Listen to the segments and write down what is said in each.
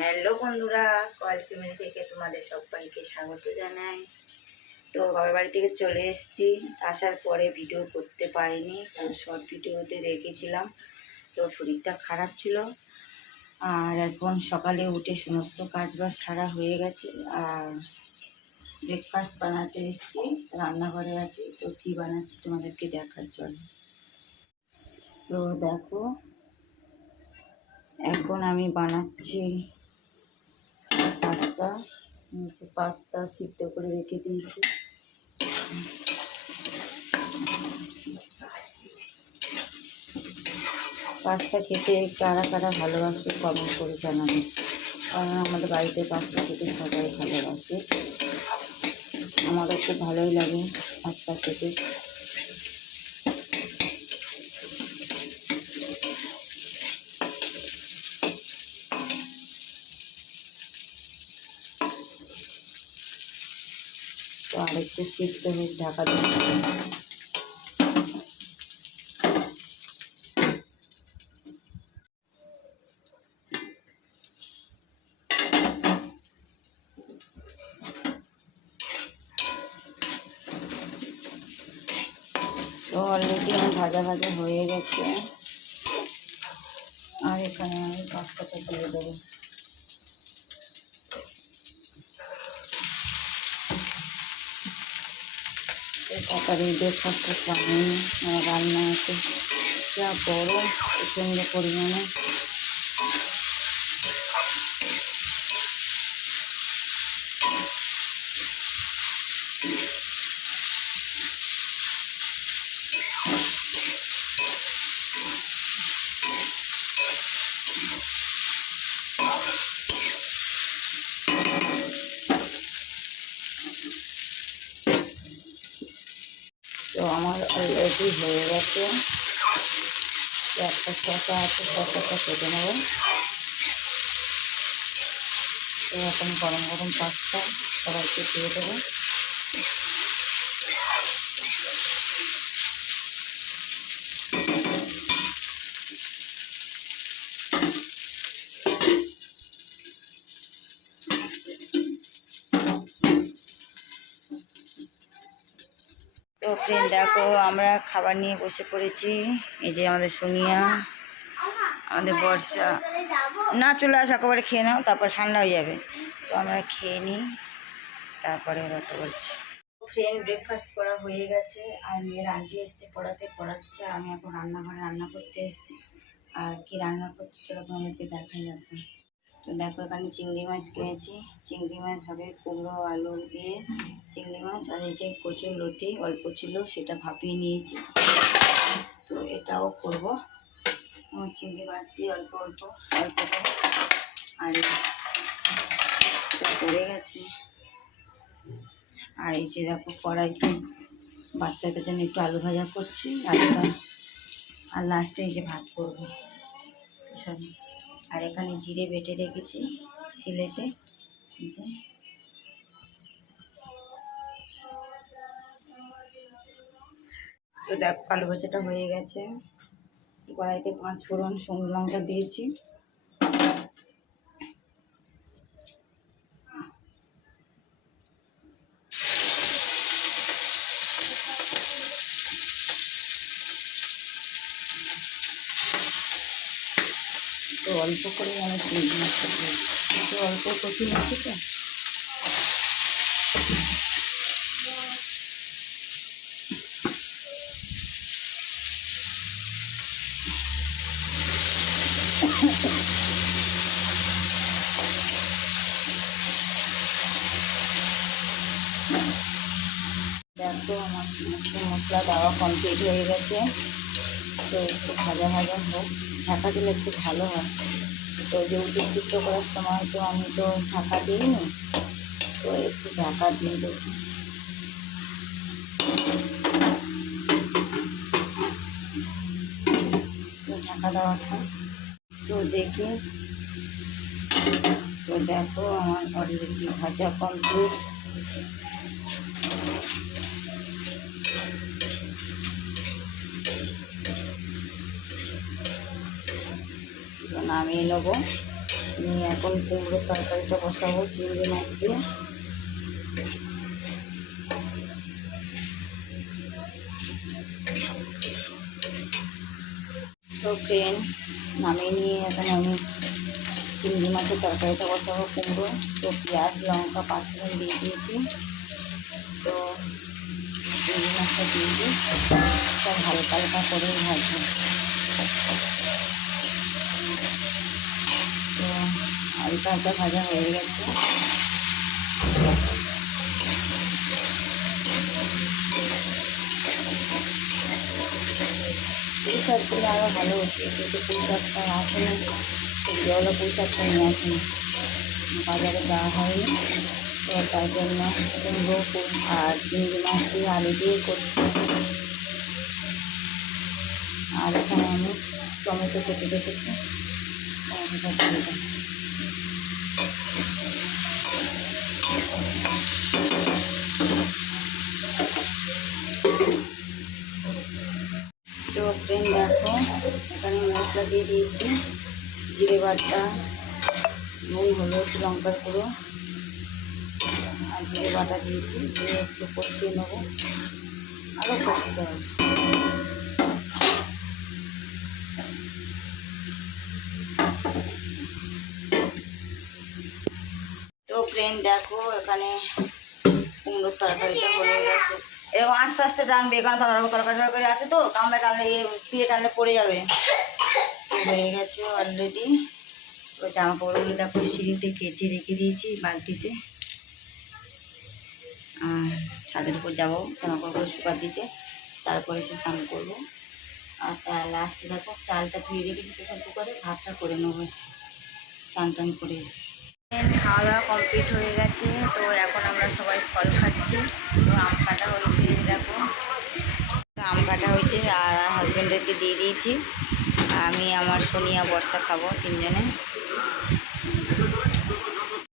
Hello বন্ধুরা coil family থেকে তোমাদের সবাইকে স্বাগত জানাই। তো বাবার বাড়ি থেকে চলে এসেছি, আসার পরে ভিডিও করতে পারিনি কারণ শর্ট ভিডিওতে রেখেছিলাম। তো শরীরটা খারাপ ছিল, আর এখন সকালে উঠে সমস্ত কাজ বাজ সারা হয়ে গেছে, আর ব্রেকফাস্ট বানাতে এসেছি, রান্নাঘরে আছি, তো কী বানাচ্ছি তোমাদেরকে দেখার জন্য। তো দেখো, এখন আমি বানাচ্ছি নিচে পাস্তা সিদ্ধ করে রেখে দিয়েছি। পাস্তা খেতে কারা কারা ভালোবাসে কমেন্ট করে জানাবে। কারণ আমাদের বাড়িতে পাস্তা খেতে সবাই ভালোবাসে। আমারও খুব ভালোই লাগে পাস্তা খেতে। তো আরেকটু সিদ্ধ হয়ে ঢাকা দিয়ে তো অলরেডি আমার ভাজা ভাজা হয়ে গেছে। আর এখানে আমি পাস্তাটা দিয়ে দেবো। তাড়াতাড়ি ব্রেকফাস্টটা বানিয়ে আমার রান্না আছে। যা গরম প্রচণ্ড পরিমাণে তো আমার অলরেডি হয়ে গেছে একটা শসা আছে শসাটা কেটে নেব এরকম গরম গরম পাস্তা সবাইকে দিয়ে দেবো আমরা খাবার নিয়ে বসে পড়েছি। এই যে আমাদের সোনিয়া, আমাদের বর্ষা। না, চলে আস, একেবারে খেয়ে নাও, তারপর ঠান্ডা হয়ে যাবে। তো আমরা খেয়ে নিই, তারপরে কথা বলছি। ফ্রেন্ড ব্রেকফাস্ট করা হয়ে গেছে, আর মেয়ের আন্টি এসছে পড়াতে, পড়াচ্ছে, আমি এখন রান্নাঘরে রান্না করতে এসেছি। আর কি রান্না করছি সেটা তোমাদেরকে দেখাই যাবে তো দেখো, এখানে চিংড়ি মাছ কিনেছি। চিংড়ি মাছ হবে কুমড়ো, আলু দিয়ে চিংড়ি মাছ আর এই যে কচুর লতি, অল্প ছিল, সেটা ভাপিয়ে নিয়েছি। তো এটাও করব। চিংড়ি মাছ দিয়ে অল্প অল্প অল্প আর পড়ে গেছে। আর এই যে দেখো, কড়াইতে বাচ্চাদের জন্য একটু আলু ভাজা করছি। আলুটা, আর লাস্টে এই যে ভাত করব। সব আর এখানে জিরে বেটে রেখেছি সিলেতে তো দেখো কালো ভাজাটা হয়ে গেছে। কড়াইতে পাঁচ ফোড়ন শুকনো লঙ্কা দিয়েছি। তো অল্প করে আমি চিংড়ি দিয়েছি তো অল্প কচি মাছ তো। দেখো আমার মশলা দেওয়া কমপ্লিট হয়ে গেছে। তো ভাজা ভাজা হোক। ঢাকা দিলে একটু ভালো হয়। তো যেহেতু সিদ্ধ করার সময় তো আমি তো ঢাকা দিইনি, তো একটু ঢাকা দিয়ে দেখি ঢাকা দেওয়াটা তো দেখি। তো দেখো আমার অলরেডি ভাজা কমপ্লিট নামিয়ে নেব। নিয়ে এখন কুমড়ো তরকারিটা বসাবো, চিংড়ি মাছ দিয়ে। তো ফ্রেন্ড নামিয়ে নিয়ে এখন আমি চিংড়ি মাছের তরকারিটা বসাবো, কুমড়ো, তো পেঁয়াজ, লঙ্কা পাঁচ পাঁচফোড়ন দিয়ে দিয়েছি। তো চিংড়ি মাছটা দিয়ে দিই। হালকা হালকা করে ভাজবো তো হালকা হালকা ভাজা হয়ে গেছে। পুঁই আরও ভালো হচ্ছে কিন্তু আসে না জলে পুঁই নিয়ে আসেনি। বাজারে দেওয়া হয়নি। তো তার জন্য কুমড়ো আর চিংড়ি মাছ দিয়ে আলু দিয়ে করছি। আর এখানে আমি টমেটো কেটে রেখেছি। টমেটোটা দিয়ে ফ্রেন্ড দেখো, এখানে মশলা দিয়ে দিয়েছি। জিরে বাটা, নুন, হলুদ, লঙ্কার গুঁড়ো, আর জিরে বাটা দিয়েছি। দিয়ে একটু কষিয়ে নেব। আরও কষতে হবে তো ফ্রেন্ড দেখো, এখানে কুমড়োর তরকারিটা হয়ে গেছে। এরকম আস্তে আস্তে টানবে এখানে তরকারি তরকারি তরকারি আছে তো কামড়ে টানলে পিড়ে টানলে পড়ে যাবে। হয়ে গেছে অলরেডি তো জামা কাপড়গুলো দেখো সিঁড়িতে কেচে রেখে দিয়েছি বালতিতে। আর ছাদের উপর যাব জামা কাপড় শুকার দিতে। তারপরে সে স্নান করব। আর তার লাস্টে দেখো, চালটা ধুয়ে রেখেছি প্রেশার কুকারে ভাতটা করে নেব স্নান টান করে এসে। খাওয়া দাওয়া কমপ্লিট হয়ে গেছে, তো এখন আমরা সবাই ফল খাচ্ছি। তো আম কাটা হয়েছে দেখো। আম কাটা হয়েছে, আর হাজব্যান্ডেরকে দিয়ে দিয়েছি। আমি, আমার, সোনিয়া, বর্ষা খাব তিনজনে।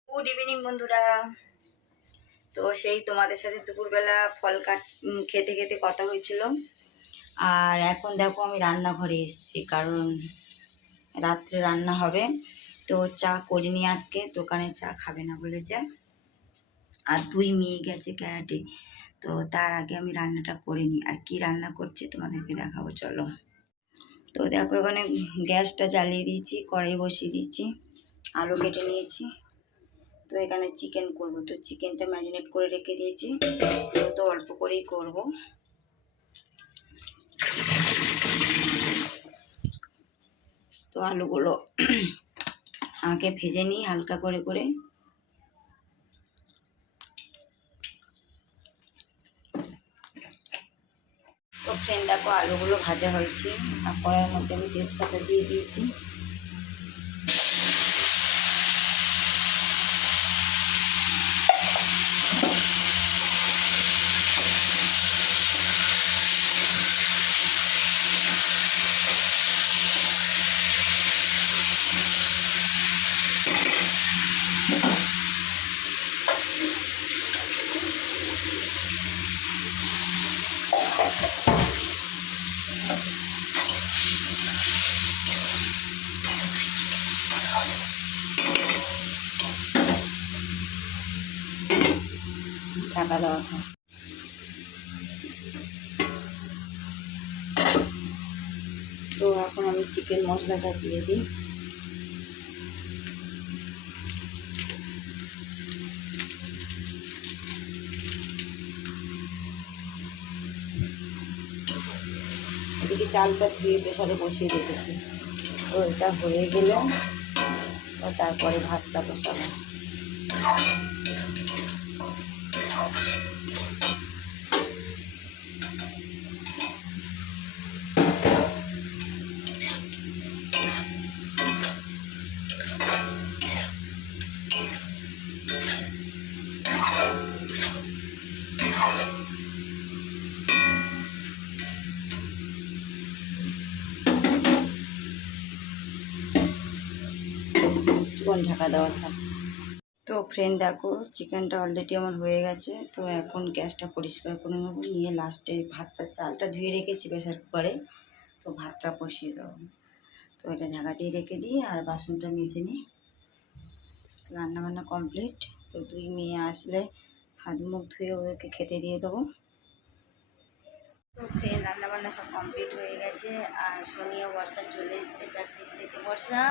গুড ইভিনিং বন্ধুরা। তো সেই তোমাদের সাথে দুপুরবেলা ফল কাট খেতে খেতে কথা হয়েছিল। আর এখন দেখো আমি রান্নাঘরে এসেছি, কারণ রাত্রে রান্না হবে। তো চা করিনি আজকে, দোকানে চা খাবে না বলেছে আর দুই মেয়ে গেছে ক্যারাটে, তো তার আগে আমি রান্নাটা করে নিই। আর কি রান্না করছি তোমাদেরকে দেখাবো, চলো। তো দেখো এখানে গ্যাসটা জ্বালিয়ে দিয়েছি, কড়াই বসিয়ে দিয়েছি, আলু কেটে নিয়েছি। তো এখানে চিকেন করব, তো চিকেনটা ম্যারিনেট করে রেখে দিয়েছি। তো অল্প করেই করব। তো আলুগুলো আগে ভেজে নিই হালকা করে করে। তো ফ্রেন্ড দেখো আলুগুলো ভাজা হয়েছে। আর কড়াইয়ের মধ্যে আমি তেজপাতা দিয়ে দিয়েছি। ঢাকা দেওয়া থাক তো এখন আমি চিকেন মশলাটা দিয়ে দিই। এদিকে চালটা ধুয়ে প্রেশারে বসিয়ে রেখেছি। তো এটা হয়ে গেলে। তারপরে ভাতটা বসাবো। কিছুক্ষণ ঢাকা দেওয়া থাক। তো ফ্রেন্ড দেখো, চিকেনটা অলরেডি আমার হয়ে গেছে। তো এখন গ্যাসটা পরিষ্কার করে নেব। নিয়ে লাস্টে ভাতটা, চালটা ধুয়ে রেখেছি প্রেশার কুকারে। তো ভাতটা বসিয়ে দেবো। তো এটা ঢাকা দিয়ে রেখে দিই আর বাসনটা মেজে নিই। রান্নাবান্না কমপ্লিট তো দুই মেয়ে আসলে হাত মুখ ধুয়ে ওদেরকে খেতে দিয়ে দেবো। তো ফ্রেন্ড রান্নাবান্না সব কমপ্লিট হয়ে গেছে। আর সোনিয়া বর্ষা চলে এসছে প্র্যাকটিস থেকে। বর্ষা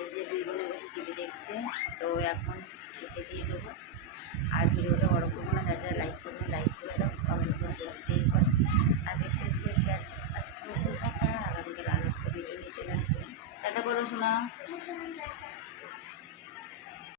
এই যে দুই বসে টিভি দেখছে, তো এখন খেতে দিয়ে দেবো। আর ভিডিওটা বড় করব না যা যা লাইক করবে লাইক করে দাও কমেন্ট করে সাবস্ক্রাইব করো আর বেশি বেশি করে শেয়ার আজকে আগামীকাল আরও একটা ভিডিও নিয়ে চলে আসবে। টাটা করো শোনা